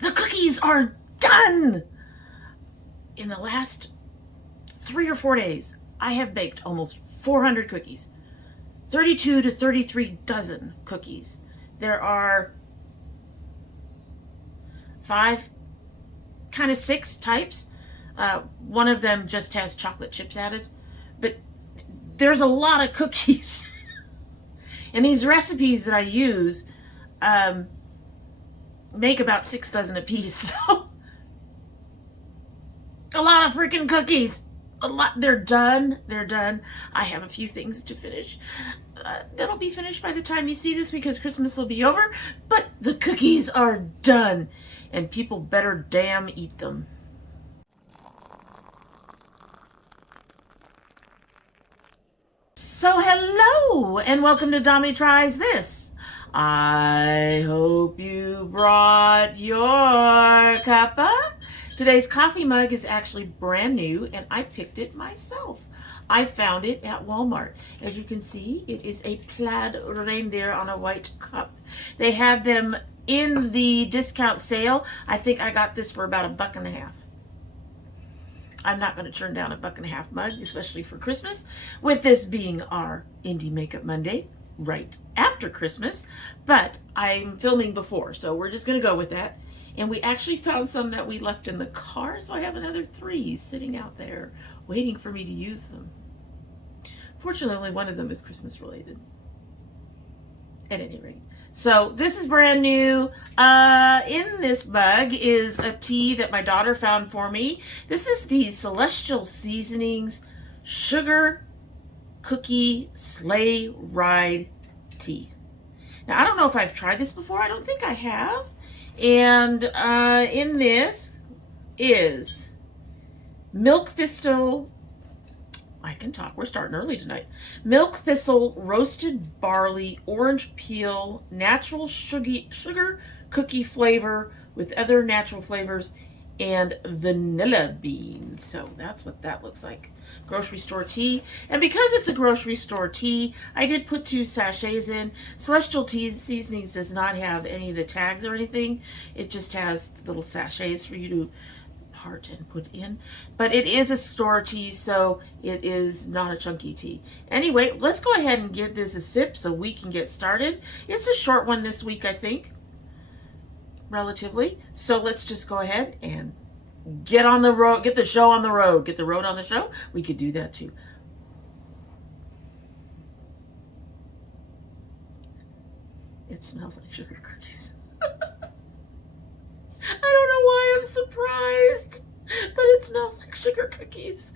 The cookies are done! In the last 3 or 4 days, I have baked almost 400 cookies. 32 to 33 dozen cookies. There are 5, kind of 6 types. One of them just has chocolate chips added. But there's a lot of cookies. And these recipes that I use make about 6 dozen a piece. So a lot of freaking cookies. A lot. They're done. They're done. I have a few things to finish. That'll be finished by the time you see this because Christmas will be over. But the cookies are done. And people better damn eat them. So hello and welcome to Dommy Tries This. I hope you brought your cuppa. Today's coffee mug is actually brand new and I picked it myself. I found it at Walmart. As you can see, it is a plaid reindeer on a white cup. They had them in the discount sale. I think I got this for about $1.50. I'm not going to turn down $1.50 mug, especially for Christmas, with this being our Indie Makeup Monday right after Christmas, but I'm filming before, so we're just going to go with that. And we actually found some that we left in the car, so I have another 3 sitting out there waiting for me to use them. Fortunately, only one of them is Christmas related. At any rate. So this is brand new. In this mug is a tea that my daughter found for me. This is the Celestial Seasonings Sugar Cookie Sleigh Ride Tea. Now, I don't know if I've tried this before. I don't think I have. And in this is milk thistle. I can talk. We're starting early tonight. Milk thistle, roasted barley, orange peel, natural sugar cookie flavor with other natural flavors, and vanilla bean. So that's what that looks like. Grocery store tea. And because it's a grocery store tea, I did put 2 sachets in. Celestial Seasonings does not have any of the tags or anything. It just has little sachets for you to part and put in, but it is a store tea, so it is not a chunky tea. Anyway, let's go ahead and give this a sip so we can get started. It's a short one this week, I think, relatively. So let's just go ahead and get on the road, get the show on the road, get the road on the show. We could do that too. It smells like sugar cookies. I don't know why I'm surprised, but it smells like sugar cookies.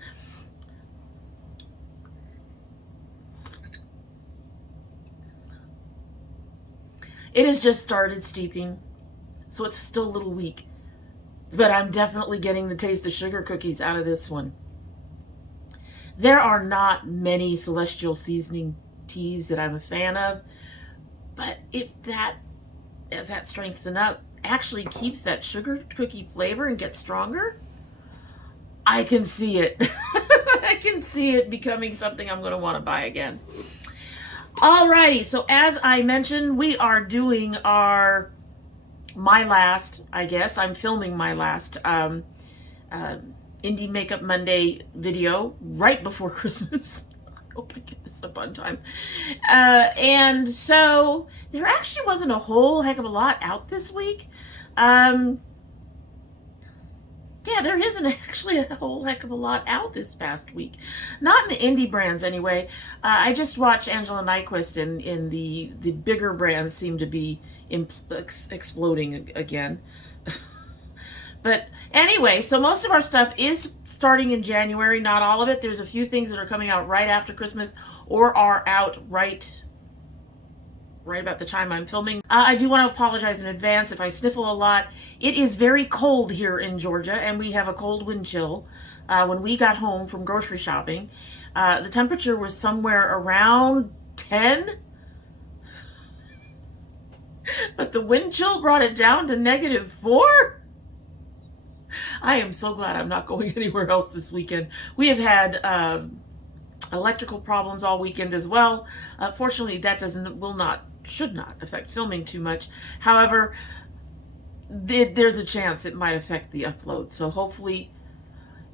It has just started steeping, so it's still a little weak, but I'm definitely getting the taste of sugar cookies out of this one. There are not many Celestial Seasoning teas that I'm a fan of, but if that, as that strengthens up, actually keeps that sugar cookie flavor and gets stronger, I can see it. I can see it becoming something I'm going to want to buy again. Alrighty, so as I mentioned, we are doing my last, I guess, I'm filming my last Indie Makeup Monday video right before Christmas. I hope I get this up on time. And so there actually wasn't a whole heck of a lot out this week. Yeah, there isn't actually a whole heck of a lot out this past week. Not in the indie brands anyway. I just watched Angela Nyquist and the bigger brands seem to be exploding again. But anyway, so most of our stuff is starting in January, not all of it. There's a few things that are coming out right after Christmas or are out right about the time I'm filming. I do want to apologize in advance if I sniffle a lot. It is very cold here in Georgia, and we have a cold wind chill. When we got home from grocery shopping, the temperature was somewhere around 10. But the wind chill brought it down to -4. I am so glad I'm not going anywhere else this weekend. We have had electrical problems all weekend as well. Fortunately, that should not affect filming too much. However, there's a chance it might affect the upload. So hopefully,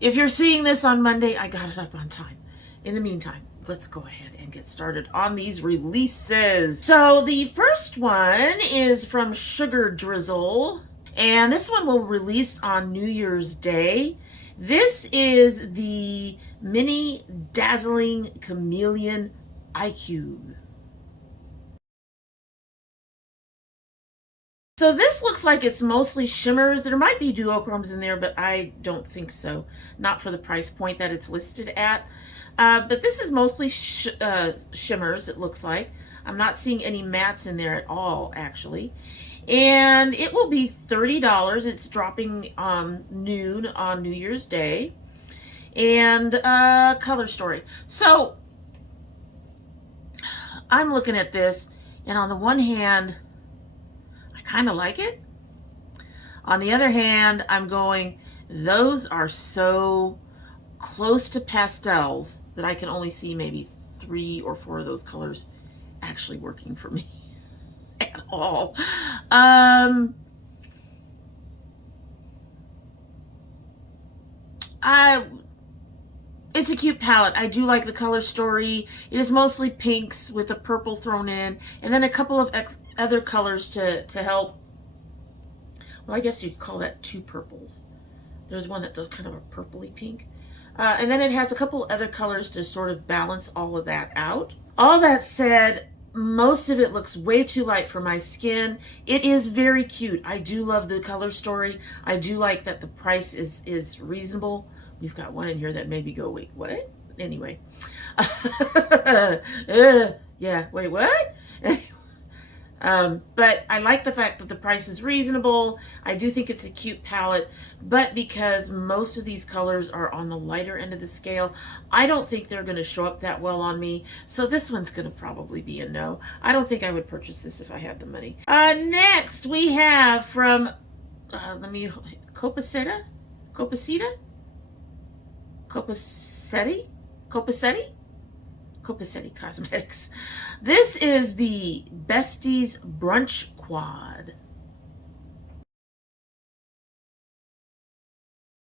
if you're seeing this on Monday, I got it up on time. In the meantime, let's go ahead and get started on these releases. So the first one is from Sugar Drizzle, and this one will release on New Year's Day. This is the Mini Dazzling Chameleon Eye Cube. So this looks like it's mostly shimmers. There might be duochromes in there, but I don't think so. Not for the price point that it's listed at. But this is mostly shimmers, it looks like. I'm not seeing any mattes in there at all, actually. And it will be $30. It's dropping noon on New Year's Day. And color story. So I'm looking at this, and on the one hand, I kind of like it. On the other hand, I'm going, those are so close to pastels that I can only see maybe 3 or 4 of those colors actually working for me at all. It's a cute palette. I do like the color story. It is mostly pinks with a purple thrown in, and then a couple of other colors to help. Well, I guess you could call that 2 purples. There's one that's kind of a purpley pink. And then it has a couple other colors to sort of balance all of that out. All that said, most of it looks way too light for my skin. It is very cute. I do love the color story. I do like that the price is reasonable. We've got one in here that made me go, wait, what? Anyway. Yeah, wait, what? But I like the fact that the price is reasonable. I do think it's a cute palette, but because most of these colors are on the lighter end of the scale, I don't think they're going to show up that well on me. So this one's going to probably be a no. I don't think I would purchase this if I had the money. Next we have from, Copacetic? Copacetic Cosmetics. This is the Besties Brunch Quad.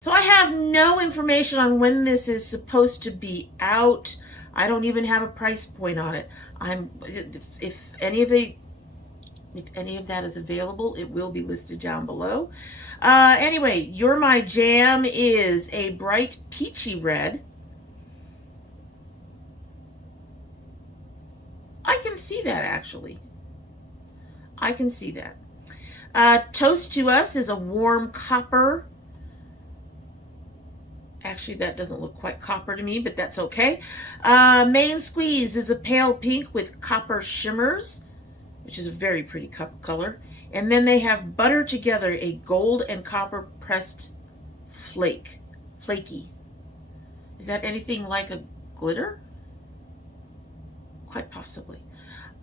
So I have no information on when this is supposed to be out. I don't even have a price point on it. If any of that is available, it will be listed down below. Anyway, You're My Jam is a bright peachy red. I can see that, actually. I can see that. Toast to Us is a warm copper. Actually, that doesn't look quite copper to me, but that's okay. Main Squeeze is a pale pink with copper shimmers, which is a very pretty color. And then they have Butter Together, a gold and copper pressed flaky. Is that anything like a glitter? Quite possibly.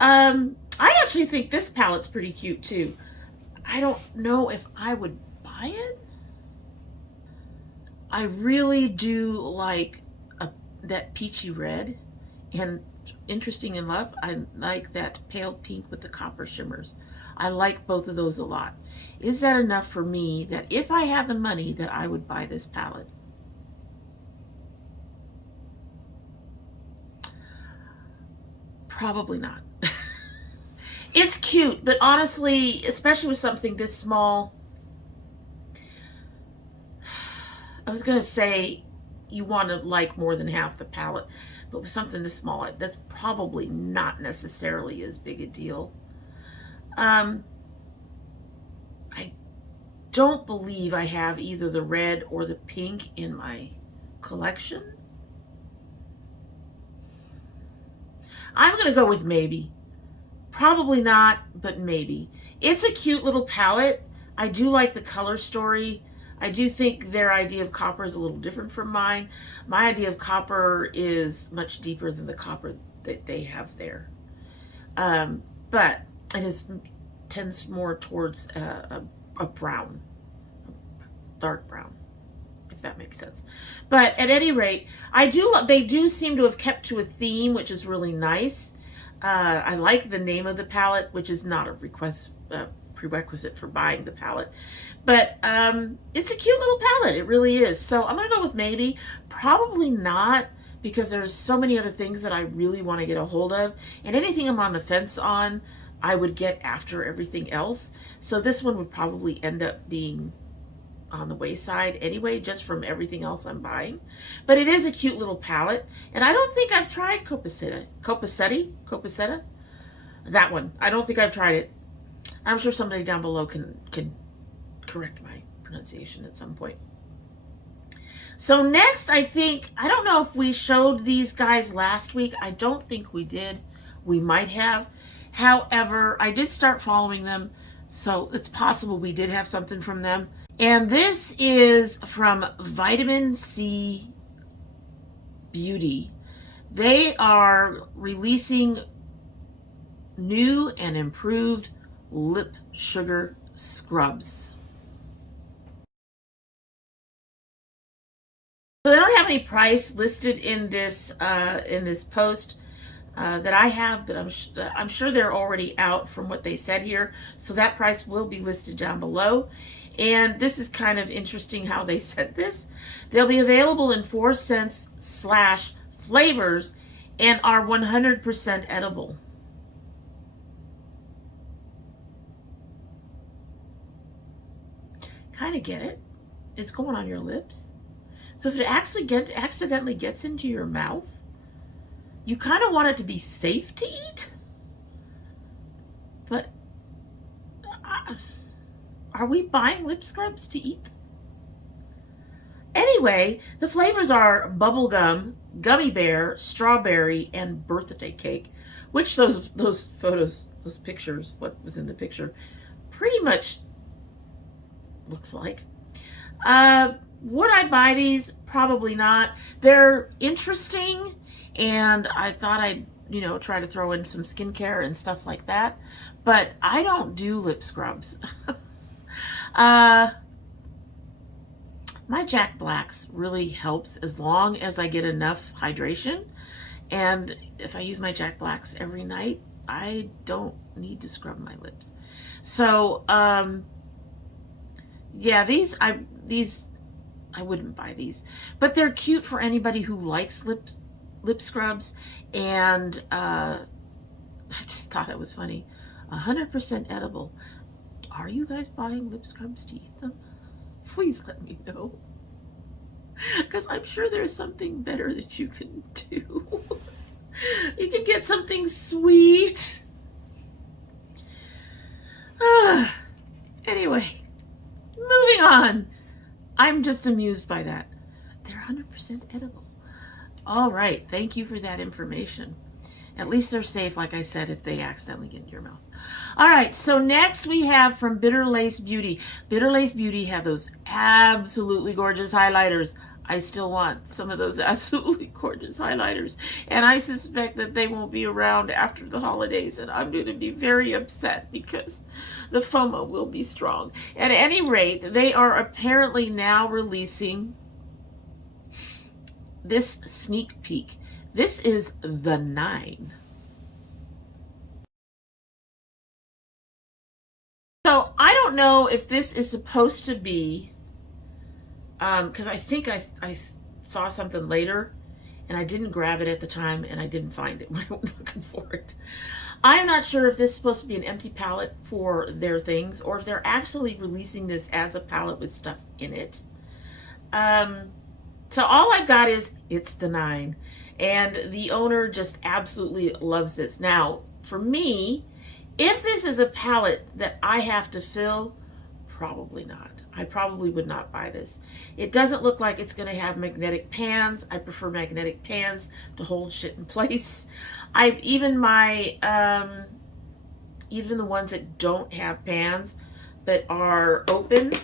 I actually think this palette's pretty cute too. I don't know if I would buy it. I really do like that peachy red, and interesting enough, I like that pale pink with the copper shimmers. I like both of those a lot. Is that enough for me that if I had the money that I would buy this palette? Probably not. It's cute, but honestly, especially with something this small, I was going to say you want to like more than half the palette, but with something this small, that's probably not necessarily as big a deal. I don't believe I have either the red or the pink in my collection. I'm going to go with maybe. Probably not, but maybe. It's a cute little palette. I do like the color story. I do think their idea of copper is a little different from mine. My idea of copper is much deeper than the copper that they have there. But it tends more towards a brown, dark brown, if that makes sense. But at any rate, they do seem to have kept to a theme, which is really nice. I like the name of the palette, which is not a prerequisite for buying the palette. But it's a cute little palette. It really is. So I'm going to go with maybe. Probably not, because there's so many other things that I really want to get a hold of. And anything I'm on the fence on, I would get after everything else. So this one would probably end up being on the wayside anyway, just from everything else I'm buying. But it is a cute little palette, and I don't think I've tried Copacetic, that one. I don't think I've tried it. I'm sure somebody down below can correct my pronunciation at some point. So next, I don't know if we showed these guys last week. I don't think we did. We might have. However, I did start following them, so it's possible we did have something from them. And this is from Vitamin C Beauty. They are releasing new and improved lip sugar scrubs. So they don't have any price listed in this post that I have, but I'm sure they're already out from what they said here. So that price will be listed down below. And this is kind of interesting how they said this. They'll be available in 4 scents / flavors and are 100% edible. Kind of get it. It's going on your lips. So if it accidentally gets into your mouth, you kind of want it to be safe to eat. But are we buying lip scrubs to eat? Anyway, the flavors are bubblegum, gummy bear, strawberry, and birthday cake, which those photos, those pictures, what was in the picture, pretty much looks like. Would I buy these? Probably not. They're interesting, and I thought I'd, try to throw in some skincare and stuff like that, but I don't do lip scrubs. My Jack Blacks really helps as long as I get enough hydration, and if I use my Jack Blacks every night, I don't need to scrub my lips. So yeah, these I wouldn't buy these, but they're cute for anybody who likes lip scrubs. And I just thought it was funny. 100% edible. Are you guys buying lip scrubs to eat them? Please let me know, because I'm sure there's something better that you can do. You can get something sweet. Anyway, moving on. I'm just amused by that. They're 100% edible. All right, thank you for that information. At least they're safe, like I said, if they accidentally get in your mouth. All right, so next we have from Bitter Lace Beauty. Bitter Lace Beauty had those absolutely gorgeous highlighters. I still want some of those absolutely gorgeous highlighters. And I suspect that they won't be around after the holidays, and I'm going to be very upset because the FOMO will be strong. At any rate, they are apparently now releasing this sneak peek. This is the 9. So I don't know if this is supposed to be, because I think I saw something later and I didn't grab it at the time and I didn't find it when I went looking for it. I'm not sure if this is supposed to be an empty palette for their things or if they're actually releasing this as a palette with stuff in it. So all I've got is it's the 9. And the owner just absolutely loves this. Now, for me, if this is a palette that I have to fill, probably not. I probably would not buy this. It doesn't look like it's going to have magnetic pans. I prefer magnetic pans to hold shit in place. Even the ones that don't have pans but are open.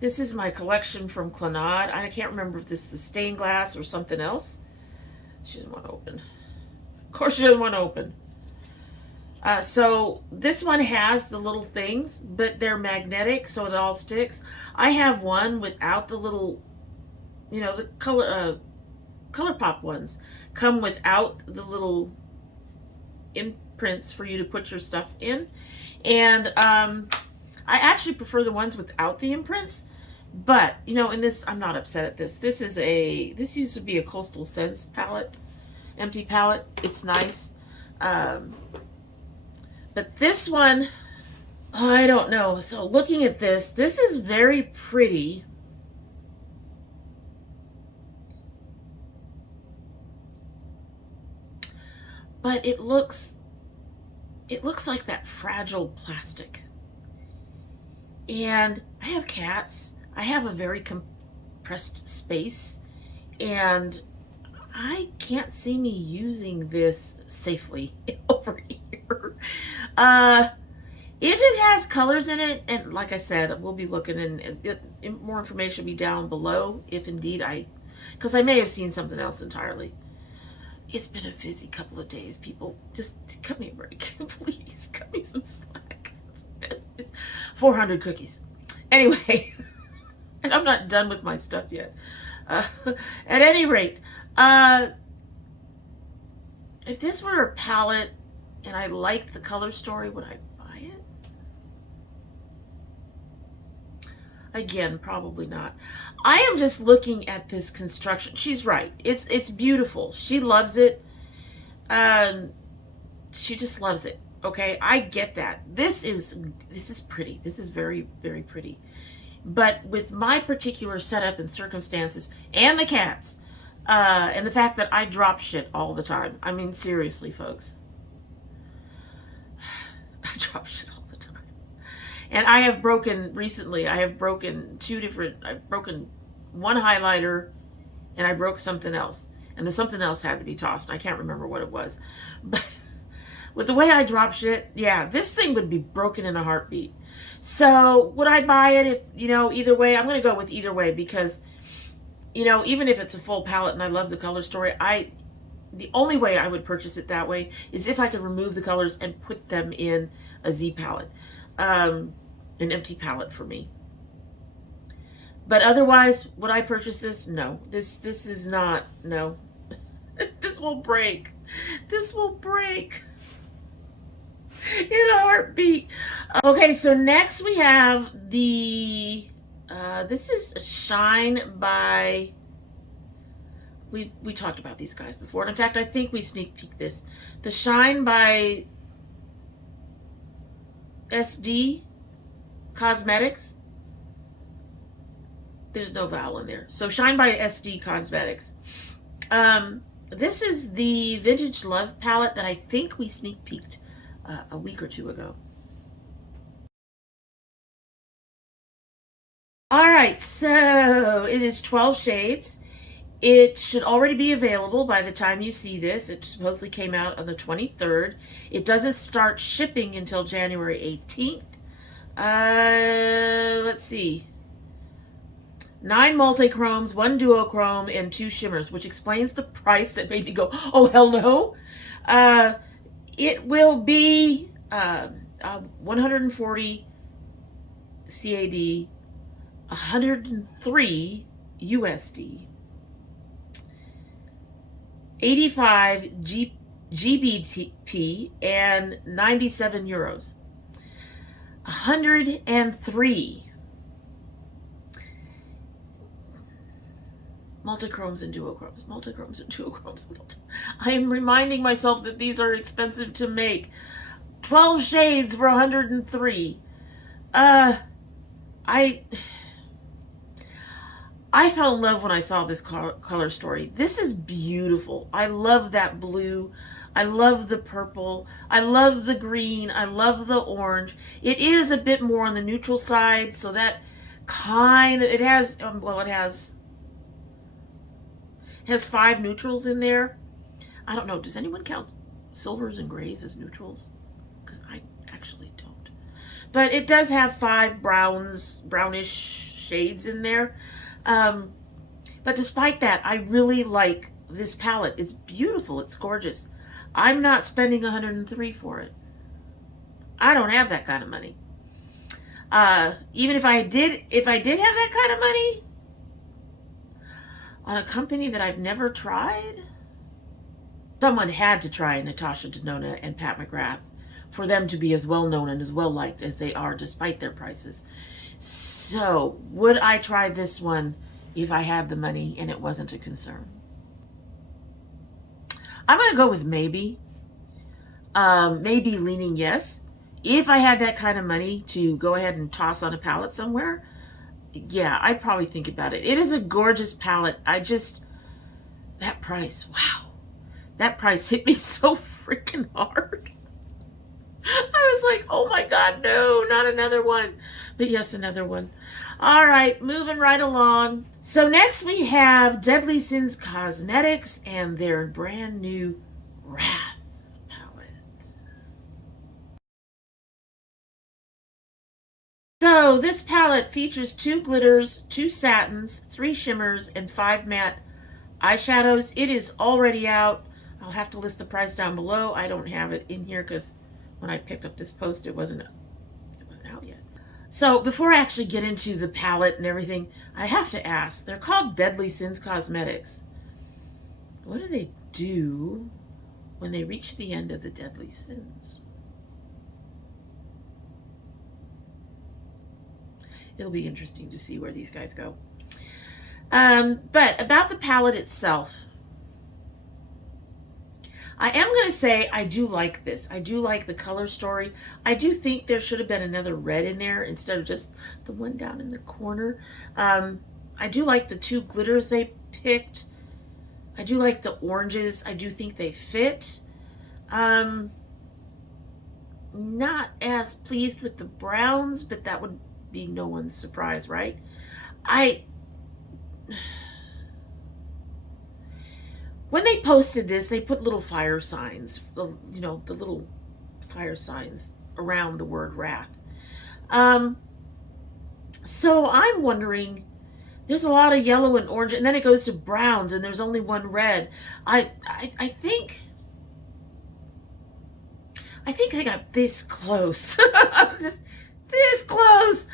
This is my collection from Clannad. I can't remember if this is the stained glass or something else. She doesn't want to open. Of course she doesn't want to open. So this one has the little things, but they're magnetic, so it all sticks. I have one without the little, the ColourPop ones come without the little prints for you to put your stuff in. And I actually prefer the ones without the imprints. But, you know, in this, I'm not upset at this. This used to be a Coastal Scents palette, empty palette. It's nice. But this one, I don't know. So looking at this is very pretty. But it looks like that fragile plastic. And I have cats. I have a very compressed space, and I can't see me using this safely over here. If it has colors in it, and like I said, we'll be looking, and more information will be down below if indeed because I may have seen something else entirely. It's been a busy couple of days, people. Just cut me a break. Please, cut me some slack. It's 400 cookies. Anyway, and I'm not done with my stuff yet. At any rate, if this were a palette and I liked the color story, would I buy it? Again, probably not. I am just looking at this construction. She's right. It's beautiful. She loves it. She just loves it. Okay, I get that. This is pretty. This is very, very pretty. But with my particular setup and circumstances, and the cats, and the fact that I drop shit all the time. I mean, seriously, folks. I drop shit all the time. And I have broken, recently, I've broken one highlighter, and I broke something else. And the something else had to be tossed. I can't remember what it was. But with the way I drop shit, yeah, this thing would be broken in a heartbeat. So would I buy it? If, you know, either way, I'm going to go with either way because, you know, even if it's a full palette and I love the color story, the only way I would purchase it that way is if I could remove the colors and put them in a Z palette, an empty palette for me. But otherwise, would I purchase this? No. This is not, no. This will break. This will break in a heartbeat. Okay, so next we have the, this is Shine by, we talked about these guys before. And in fact, I think we sneak peeked this. The Shine by SD Cosmetics. There's no vowel in there. So Shine by SD Cosmetics. This is the Vintage Love palette that I think we sneak peeked a week or two ago. All right, so it is 12 shades. It should already be available by the time you see this. It supposedly came out on the 23rd. It doesn't start shipping until January 18th. Let's see. 9 multi-chromes, 1 duochrome, and 2 shimmers, which explains the price that made me go, oh, hell no. It will be 140 CAD, 103 USD, 85 GBP, and 97 euros. 103 multichromes and duochromes, multichromes and duochromes. I am reminding myself that these are expensive to make. 12 shades for 103. I fell in love when I saw this color story. This is beautiful. I love that blue. I love the purple. I love the green. I love the orange. It is a bit more on the neutral side, so that kind of, it has 5 neutrals in there. I don't know, does anyone count silvers and grays as neutrals? Because I actually don't. But it does have 5 brownish shades in there. But despite that, I really like this palette. It's beautiful. It's gorgeous. I'm not spending 103 for it. I don't have that kind of money. Even if I did have that kind of money on a company that I've never tried, Someone had to try Natasha Denona and Pat McGrath for them to be as well known and as well liked as they are despite their prices. So, would I try this one if I had the money and it wasn't a concern? I'm going to go with maybe. Maybe leaning yes. If I had that kind of money to go ahead and toss on a palette somewhere, yeah, I'd probably think about it. It is a gorgeous palette. That price, wow. That price hit me so freaking hard. I was like, oh my God, no, not another one. But yes, another one. All right, moving right along. So next we have Deadly Sins Cosmetics and their brand new Wrath palette. So this palette features 2 glitters, 2 satins, 3 shimmers, and 5 matte eyeshadows. It is already out. I'll have to list the price down below. I don't have it in here because when I picked up this post, it wasn't out yet. So before I actually get into the palette and everything, I have to ask, they're called Deadly Sins Cosmetics. What do they do when they reach the end of the Deadly Sins? It'll be interesting to see where these guys go. But about the palette itself, I am going to say I do like this. I do like the color story. I do think there should have been another red in there instead of just the one down in the corner. I do like the 2 glitters they picked. I do like the oranges. I do think they fit. Not as pleased with the browns, but that would be no one's surprise, right? When they posted this, they put little fire signs, you know, the little fire signs around the word wrath. So I'm wondering, there's a lot of yellow and orange, and then it goes to browns, and there's only one red. I think they got this close, just this close,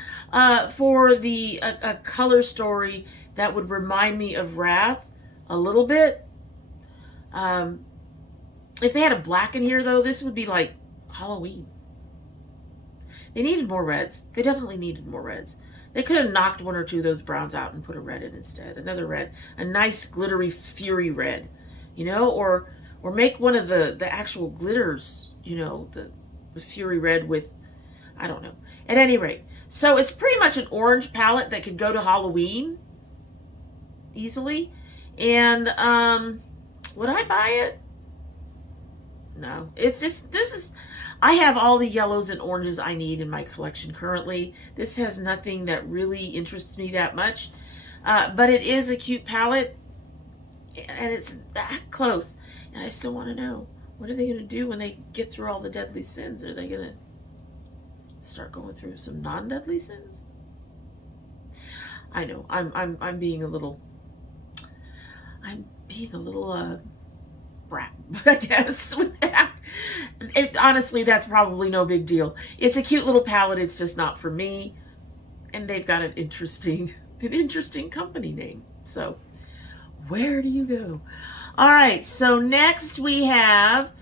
for the a color story that would remind me of Wrath a little bit. If they had a black in here, though, this would be like Halloween. They needed more reds. They definitely needed more reds. They could have knocked 1 or 2 of those browns out and put a red in instead. Another red. A nice glittery fury red. You know? Or make one of the actual glitters, you know, the fury red with, I don't know. At any rate. So it's pretty much an orange palette that could go to Halloween easily. And, would I buy it? No. I have all the yellows and oranges I need in my collection currently. This has nothing that really interests me that much. But it is a cute palette. And it's that close. And I still want to know, what are they going to do when they get through all the deadly sins? Are they going to start going through some non-deadly sins? I know. I'm being a little brat, I guess, with that. Honestly, that's probably no big deal. It's a cute little palette. It's just not for me. And they've got an interesting company name. So, where do you go? All right. So next we have,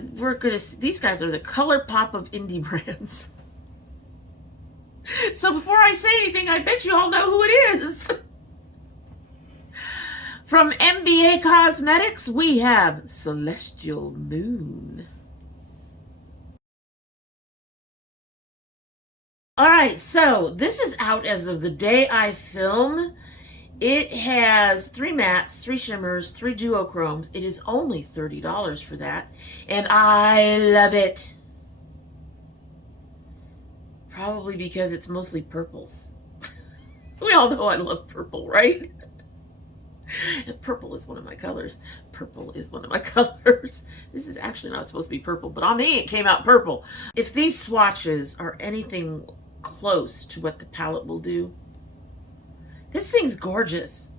these guys are the color pop of indie brands. So before I say anything, I bet you all know who it is. From MBA Cosmetics, we have Celestial Moon. All right, so this is out as of the day I film. It has 3 mattes, 3 shimmers, 3 duochromes. It is only $30 for that, and I love it. Probably because it's mostly purples. We all know I love purple, right? Purple is one of my colors. Purple is one of my colors. This is actually not supposed to be purple, but on me it came out purple. If these swatches are anything close to what the palette will do, this thing's gorgeous.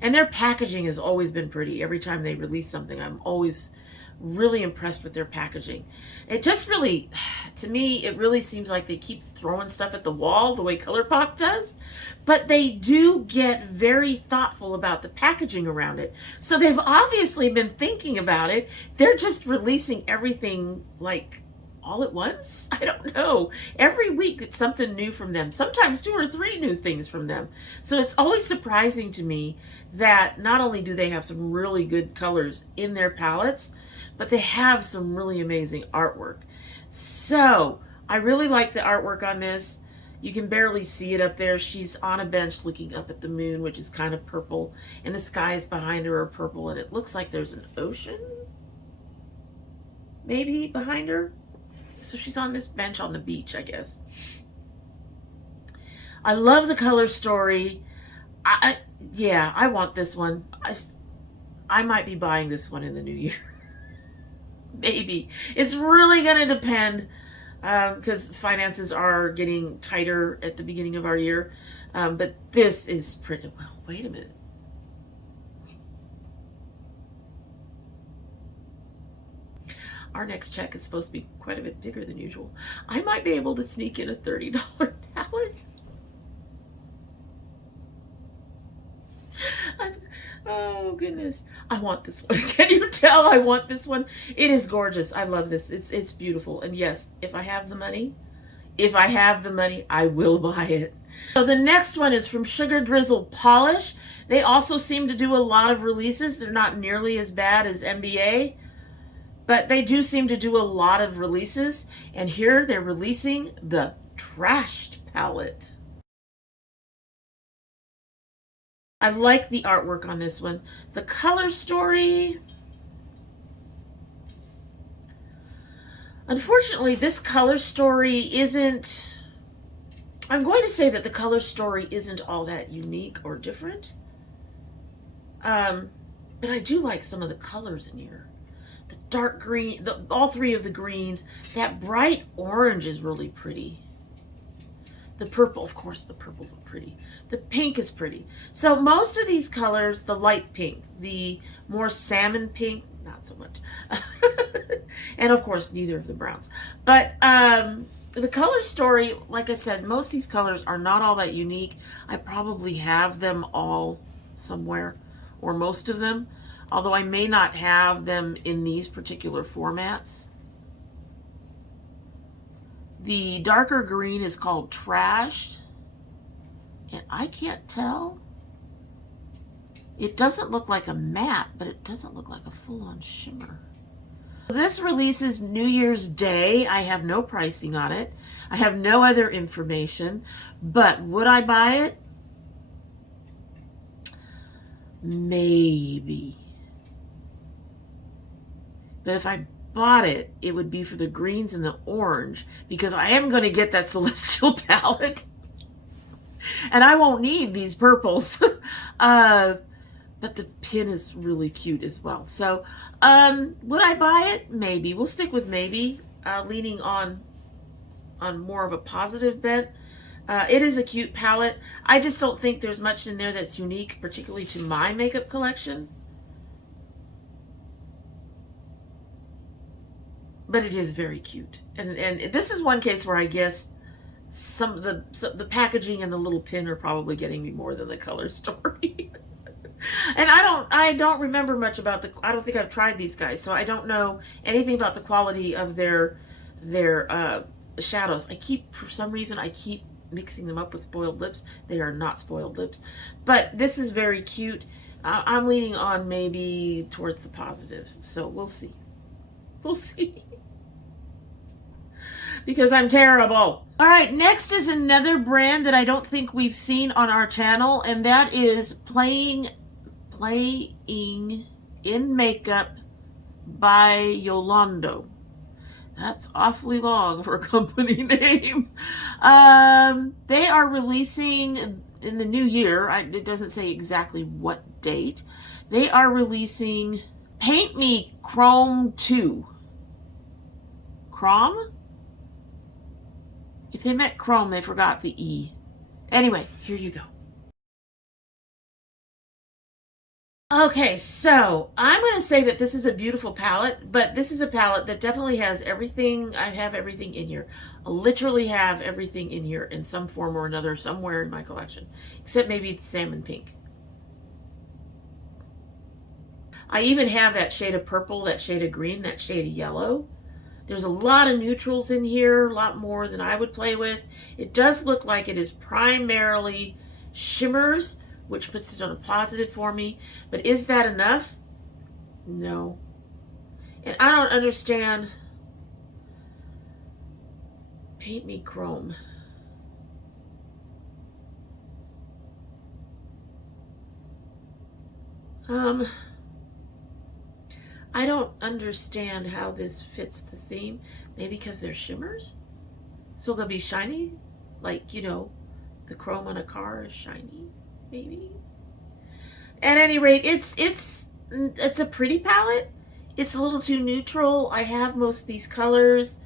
And their packaging has always been pretty. Every time they release something, I'm always Really impressed with their packaging. It just really, to me, it really seems like they keep throwing stuff at the wall the way ColourPop does, but they do get very thoughtful about the packaging around it. So they've obviously been thinking about it. They're just releasing everything like all at once. I don't know. Every week it's something new from them. Sometimes 2 or 3 new things from them. So it's always surprising to me that not only do they have some really good colors in their palettes, but they have some really amazing artwork. So I really like the artwork on this. You can barely see it up there. She's on a bench looking up at the moon, which is kind of purple, and the skies behind her are purple, and it looks like there's an ocean maybe behind her. So she's on this bench on the beach, I guess. I love the color story. Yeah, I want this one. I might be buying this one in the new year. Maybe. It's really going to depend because finances are getting tighter at the beginning of our year. But this is pretty, well, wait a minute. Our next check is supposed to be quite a bit bigger than usual. I might be able to sneak in a $30 palette. Oh goodness, I want this one. Can you tell I want this one? It is gorgeous. I love this. It's beautiful. And yes, if I have the money, I will buy it. So the next one is from Sugar Drizzle Polish. They also seem to do a lot of releases. They're not nearly as bad as NBA, but they do seem to do a lot of releases. And here they're releasing the Trashed palette. I like the artwork on this one. The color story, unfortunately, this color story isn't, I'm going to say that the color story isn't all that unique or different. But I do like some of the colors in here. The dark green, all 3 of the greens. That bright orange is really pretty. The purple, of course, the purples are pretty. The pink is pretty. So most of these colors, the light pink, the more salmon pink, not so much. And of course, neither of the browns. But the color story, like I said, most of these colors are not all that unique. I probably have them all somewhere, or most of them, although I may not have them in these particular formats. The darker green is called Trashed, and I can't tell. It doesn't look like a matte, but it doesn't look like a full-on shimmer. This releases New Year's Day. I have no pricing on it. I have no other information, but would I buy it? Maybe. But if I bought it, it would be for the greens and the orange, because I am going to get that Celestial palette and I won't need these purples. But the pin is really cute as well. So would I buy it? Maybe. We'll stick with maybe, leaning on more of a positive bent. It is a cute palette. I just don't think there's much in there that's unique, particularly to my makeup collection. But it is very cute. And this is one case where I guess some of the packaging and the little pin are probably getting me more than the color story. And I don't remember much about I don't think I've tried these guys, so I don't know anything about the quality of their shadows. For some reason, I keep mixing them up with Spoiled Lips. They are not Spoiled Lips. But this is very cute. I'm leaning on maybe towards the positive. So we'll see. We'll see. Because I'm terrible. All right, next is another brand that I don't think we've seen on our channel, and that is Playing in Makeup by Yolondo. That's awfully long for a company name. They are releasing in the new year. It doesn't say exactly what date. They are releasing Paint Me Chrome 2. Chrome? If they meant chrome, they forgot the E. Anyway, here you go. Okay, so I'm going to say that this is a beautiful palette, but this is a palette that definitely has everything. I have everything in here. I literally have everything in here in some form or another somewhere in my collection, except maybe the salmon pink. I even have that shade of purple, that shade of green, that shade of yellow. There's a lot of neutrals in here, a lot more than I would play with. It does look like it is primarily shimmers, which puts it on a positive for me. But is that enough? No. And I don't understand. Paint me chrome. I don't understand how this fits the theme. Maybe because they're shimmers? So they'll be shiny? Like, you know, the chrome on a car is shiny, maybe? At any rate, it's a pretty palette. It's a little too neutral. I have most of these colors.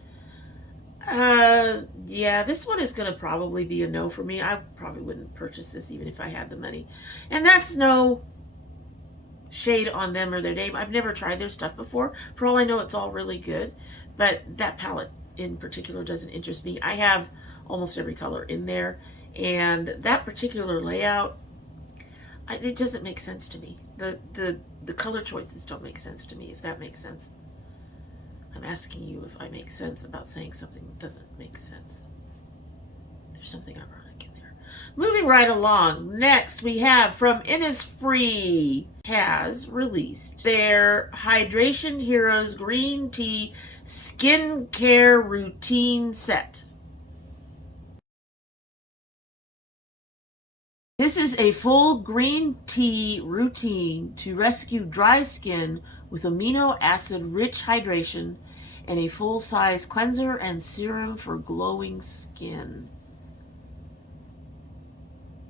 Yeah, this one is going to probably be a no for me. I probably wouldn't purchase this even if I had the money. And that's no shade on them or their name. I've never tried their stuff before. For all I know, it's all really good. But that palette in particular doesn't interest me. I have almost every color in there. And that particular layout, it doesn't make sense to me. The color choices don't make sense to me, if that makes sense. I'm asking you if I make sense about saying something that doesn't make sense. There's something ironic in there. Moving right along. Next, we have from Innisfree has released their Hydration Heroes Green Tea Skincare Routine Set. This is a full green tea routine to rescue dry skin with amino acid rich hydration and a full-size cleanser and serum for glowing skin.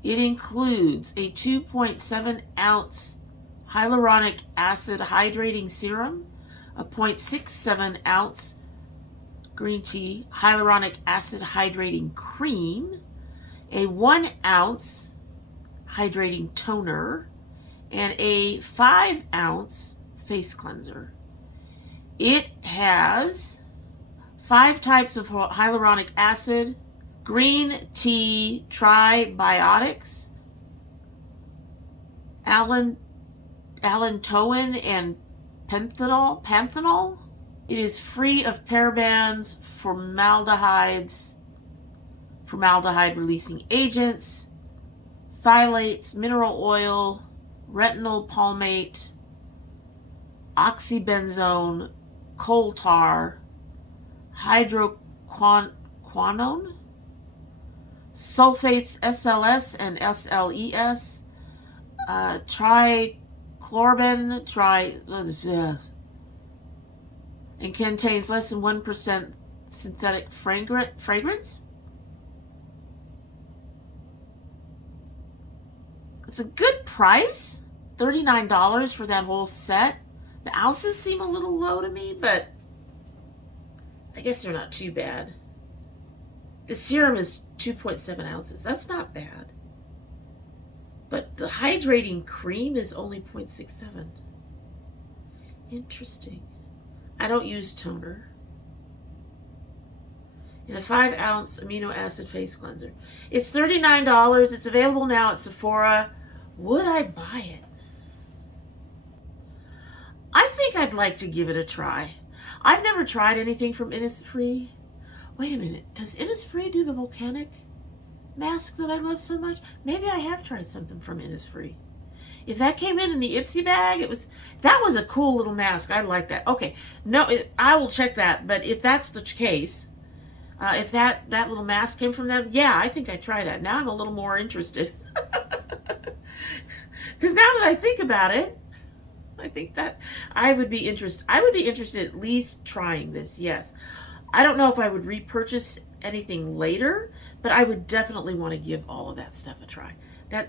It includes a 2.7 ounce hyaluronic acid hydrating serum, a 0.67 ounce green tea hyaluronic acid hydrating cream, a 1 ounce hydrating toner, and a 5 ounce face cleanser. It has 5 types of hyaluronic acid, green tea tribiotics, allantoin, and panthenol. It is free of parabens, formaldehyde releasing agents, phthalates, mineral oil, retinol palmate, oxybenzone, coal tar, hydroquinone, sulfates SLS and SLES, trichlorben, and contains less than 1% synthetic fragrance. It's a good price, $39 for that whole set. The ounces seem a little low to me, but I guess they're not too bad. The serum is 2.7 ounces. That's not bad. But the hydrating cream is only 0.67. Interesting. I don't use toner. And a 5 ounce amino acid face cleanser. It's $39. It's available now at Sephora. Would I buy it? I think I'd like to give it a try. I've never tried anything from Innisfree. Wait a minute. Does Innisfree do the volcanic mask that I love so much? Maybe I have tried something from Innisfree. If that came in the Ipsy bag, that was a cool little mask. I like that. Okay, no, I will check that. But if that's the case, if that little mask came from them, yeah, I think I'd try that. Now I'm a little more interested. Because now that I think about it, I think that I would be interested. I would be interested at least trying this, yes. I don't know if I would repurchase anything later, but I would definitely want to give all of that stuff a try.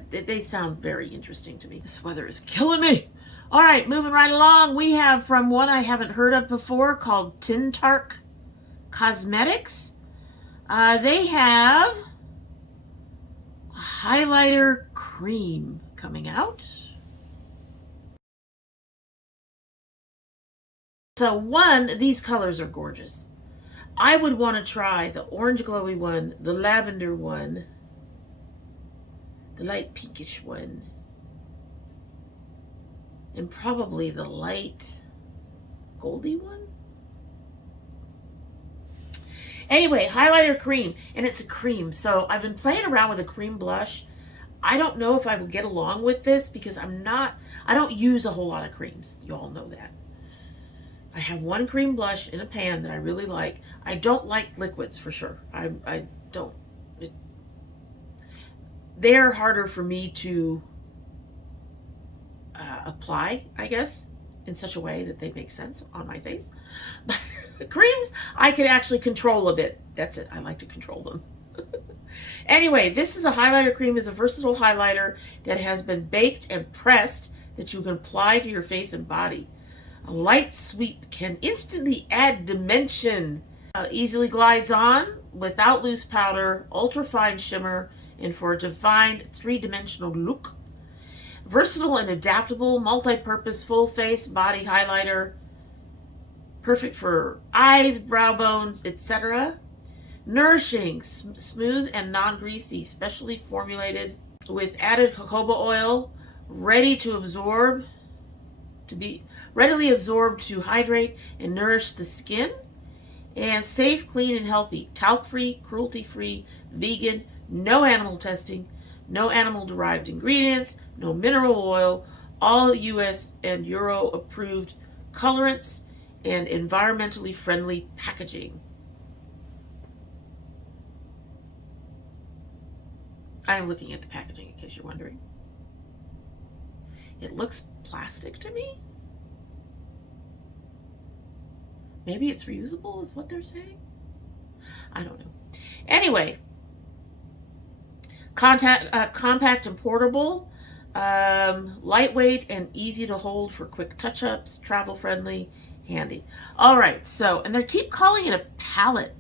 They sound very interesting to me. This weather is killing me. All right, moving right along. We have from one I haven't heard of before called Tintark Cosmetics. They have a highlighter cream coming out. So one, these colors are gorgeous. I would want to try the orange glowy one, the lavender one, the light pinkish one, and probably the light goldy one. Anyway, highlighter cream, and it's a cream. So I've been playing around with a cream blush. I don't know if I will get along with this because I don't use a whole lot of creams. You all know that. I have one cream blush in a pan that I really like. I don't like liquids for sure. I don't. They're harder for me to apply, I guess, in such a way that they make sense on my face. But creams, I can actually control a bit. That's it. I like to control them. Anyway, this is a highlighter cream. It's a versatile highlighter that has been baked and pressed that you can apply to your face and body. A light sweep can instantly add dimension. Easily glides on without loose powder, ultra fine shimmer, and for a defined three-dimensional look. Versatile and adaptable, multi-purpose, full face body highlighter. Perfect for eyes, brow bones, etc. Nourishing, smooth and non-greasy, specially formulated with added jojoba oil, ready to absorb, to be readily absorbed to hydrate and nourish the skin. And safe, clean, and healthy. Talc-free, cruelty-free, vegan, no animal testing, no animal-derived ingredients, no mineral oil, all US and Euro approved colorants, and environmentally friendly packaging. I am looking at the packaging in case you're wondering. It looks plastic to me. Maybe it's reusable is what they're saying. I don't know. Anyway, compact and portable, lightweight and easy to hold for quick touch-ups, travel friendly, handy. All right, so, and they keep calling it a palette.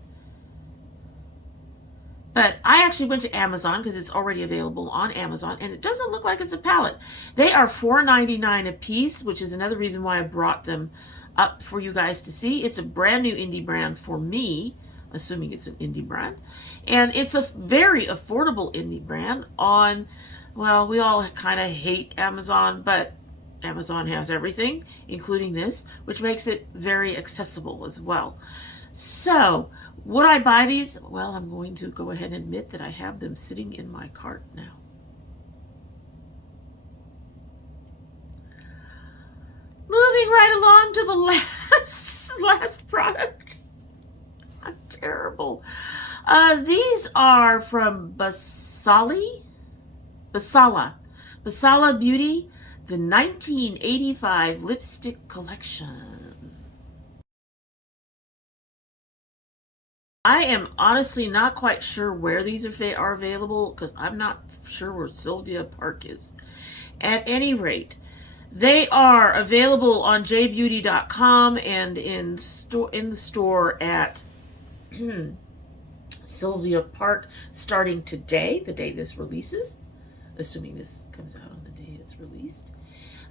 But I actually went to Amazon because it's already available on Amazon, and it doesn't look like it's a palette. They are $4.99 a piece, which is another reason why I brought them up for you guys to see. It's a brand new indie brand for me, assuming it's an indie brand. And it's a very affordable indie brand on, well, we all kind of hate Amazon, but Amazon has everything, including this, which makes it very accessible as well. So, would I buy these? Well, I'm going to go ahead and admit that I have them sitting in my cart now. Moving right along to the last product. I'm terrible. These are from Basala Beauty, the 1985 lipstick collection. I am honestly not quite sure where these are available because I'm not sure where Sylvia Park is. At any rate, they are available on jbeauty.com and in the store at Sylvia Park starting today, the day this releases, assuming this comes out on the day it's released.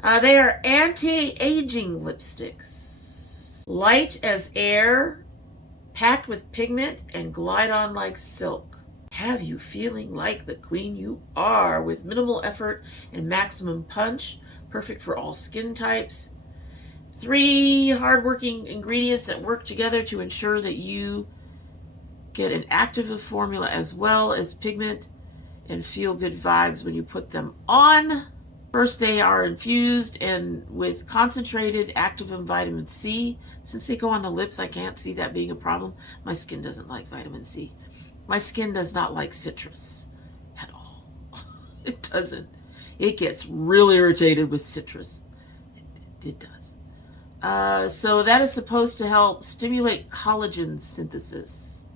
They are anti-aging lipsticks. Light as air, packed with pigment, and glide on like silk. Have you feeling like the queen you are with minimal effort and maximum punch. Perfect for all skin types. 3 hardworking ingredients that work together to ensure that you get an active formula as well as pigment and feel good vibes when you put them on. First, they are infused and with concentrated active and vitamin C. Since they go on the lips, I can't see that being a problem. My skin doesn't like vitamin C. My skin does not like citrus at all. It doesn't. It gets really irritated with citrus. It does. So that is supposed to help stimulate collagen synthesis.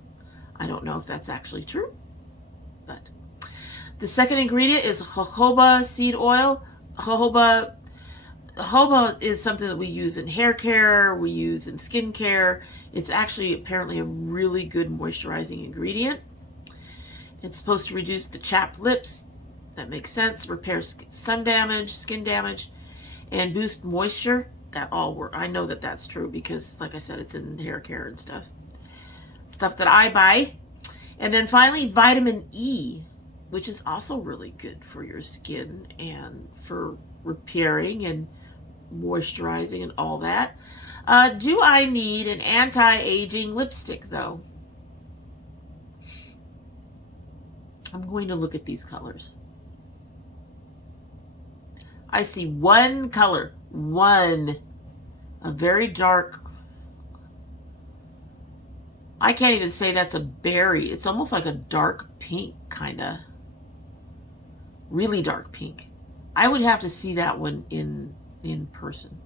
I don't know if that's actually true, but the second ingredient is jojoba seed oil. Jojoba is something that we use in hair care, we use in skin care. It's actually apparently a really good moisturizing ingredient. It's supposed to reduce the chapped lips. That makes sense. Repair sun damage, skin damage, and boost moisture. that all work. I know that that's true because, like I said, it's in hair care and stuff. Stuff that I buy. And then finally, vitamin E, which is also really good for your skin and for repairing and moisturizing and all that. Do I need an anti-aging lipstick, though? I'm going to look at these colors. I see one color, a very dark, I can't even say that's a berry. It's almost like a dark pink, kind of. Really dark pink. I would have to see that one in person.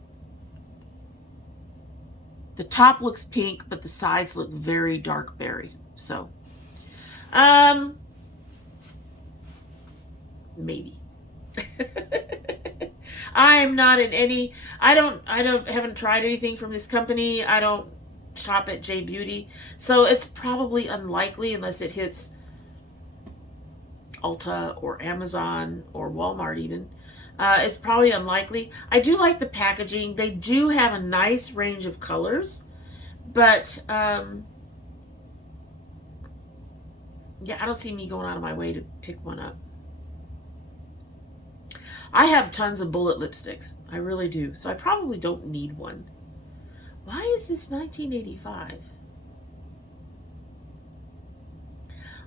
The top looks pink, but the sides look very dark berry. So, maybe. I'm not in any, haven't tried anything from this company. I don't shop at Beaute. So it's probably unlikely unless it hits Ulta or Amazon or Walmart even. It's probably unlikely. I do like the packaging. They do have a nice range of colors, but yeah, I don't see me going out of my way to pick one up. I have tons of bullet lipsticks. I really do. So I probably don't need one. Why is this 1985?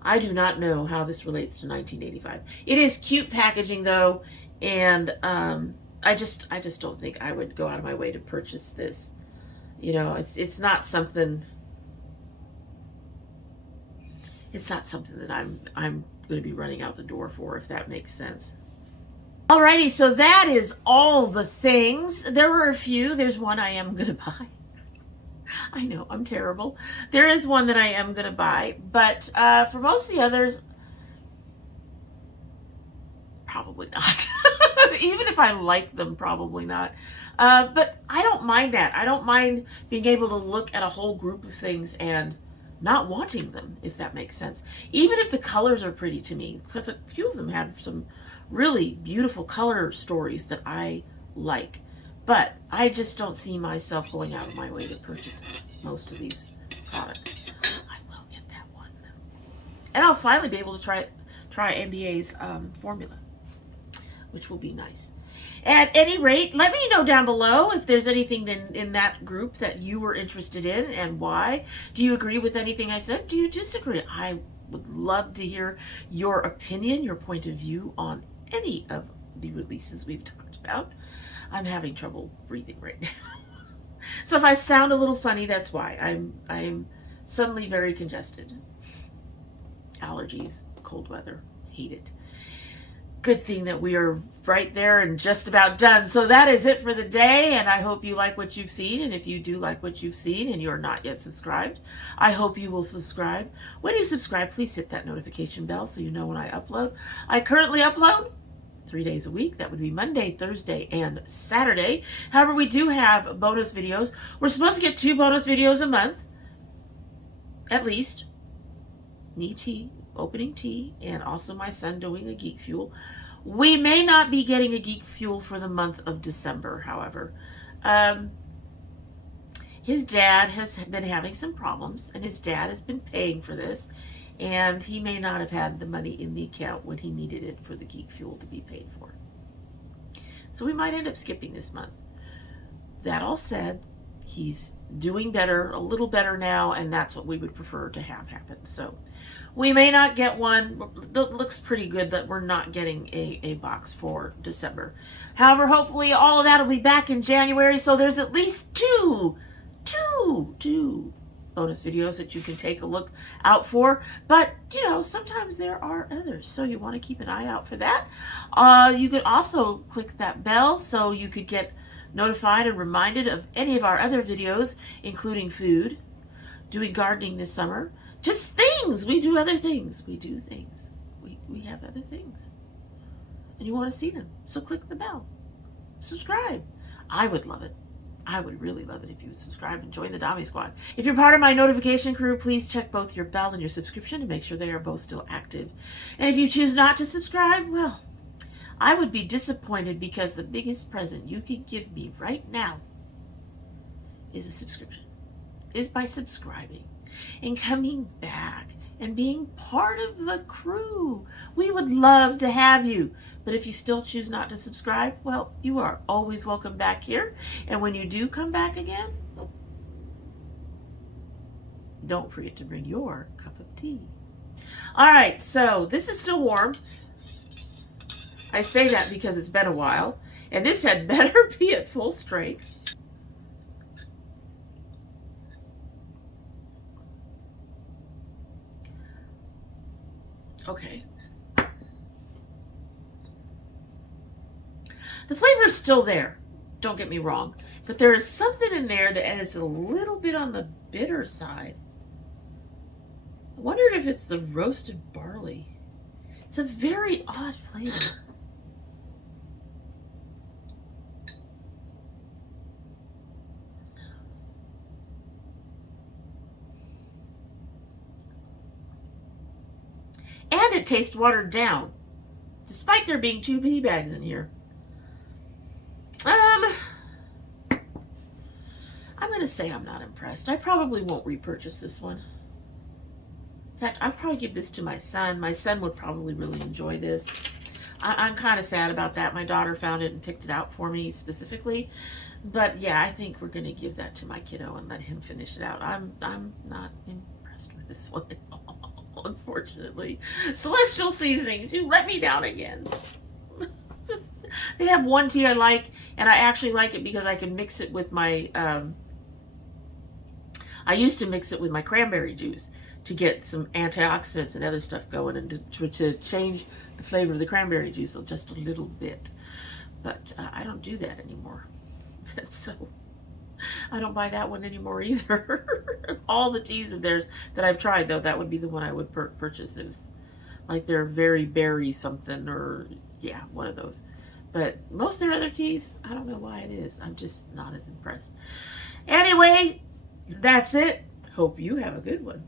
I do not know how this relates to 1985. It is cute packaging though, and I just don't think I would go out of my way to purchase this. You know, it's not something. It's not something that I'm going to be running out the door for, if that makes sense. Alrighty, so that is all the things. There were a few. There's one I am going to buy. I know, I'm terrible. There is one that I am going to buy, but for most of the others, probably not. Even if I like them, probably not. But I don't mind that. I don't mind being able to look at a whole group of things and not wanting them, if that makes sense. Even if the colors are pretty to me, because a few of them had some really beautiful color stories that I like. But I just don't see myself going out of my way to purchase most of these products. I will get that one. And I'll finally be able to try NBA's formula, which will be nice. At any rate, let me know down below if there's anything in that group that you were interested in and why. Do you agree with anything I said? Do you disagree? I would love to hear your opinion, your point of view on any of the releases we've talked about. I'm having trouble breathing right now. So if I sound a little funny, that's why. I'm suddenly very congested. Allergies, cold weather, hate it. Good thing that we are right there and just about done. So that is it for the day, and I hope you like what you've seen. And if you do like what you've seen and you're not yet subscribed, I hope you will subscribe. When you subscribe, please hit that notification bell so you know when I upload. I currently upload 3 days a week. That would be Monday, Thursday, and Saturday. However, we do have bonus videos. We're supposed to get 2 bonus videos a month, at least. Me tea, opening tea, and also my son doing a Geek Fuel. We may not be getting a Geek Fuel for the month of December, however. His dad has been having some problems, and his dad has been paying for this, and he may not have had the money in the account when he needed it for the Geek Fuel to be paid for. So we might end up skipping this month. That all said, he's doing better, a little better now, and that's what we would prefer to have happen. So we may not get one. That looks pretty good that we're not getting a box for December. However, hopefully all of that will be back in January, so there's at least two bonus videos that you can take a look out for. But, you know, sometimes there are others, so you want to keep an eye out for that. You could also click that bell so you could get notified and reminded of any of our other videos, including food, doing gardening this summer, just things. We do other things. We do things. We have other things. And you want to see them. So click the bell. Subscribe. I would love it. I would really love it if you would subscribe and join the Dommy Squad. If you're part of my notification crew, please check both your bell and your subscription to make sure they are both still active. And if you choose not to subscribe, well, I would be disappointed because the biggest present you could give me right now is a subscription, is by subscribing and coming back and being part of the crew. We would love to have you. But if you still choose not to subscribe, well, you are always welcome back here. And when you do come back again, don't forget to bring your cup of tea. All right, so this is still warm. I say that because it's been a while. And this had better be at full strength. Okay. The flavor is still there, don't get me wrong, but there is something in there that is a little bit on the bitter side. I wondered if it's the roasted barley. It's a very odd flavor. And it tastes watered down, despite there being 2 tea bags in here. I'm going to say I'm not impressed. I probably won't repurchase this one. In fact, I'll probably give this to my son. My son would probably really enjoy this. I'm kind of sad about that. My daughter found it and picked it out for me specifically. But yeah, I think we're going to give that to my kiddo and let him finish it out. I'm not impressed with this one at all, unfortunately. Celestial Seasonings, you let me down again. They have one tea I like, and I actually like it because I can mix it with my, I used to mix it with my cranberry juice to get some antioxidants and other stuff going, and to change the flavor of the cranberry juice just a little bit. But I don't do that anymore. So I don't buy that one anymore either. Of all the teas of theirs that I've tried, though, that would be the one I would purchase. It was like their very berry something, or yeah, one of those. But most of their other teas, I don't know why it is. I'm just not as impressed. Anyway, that's it. Hope you have a good one.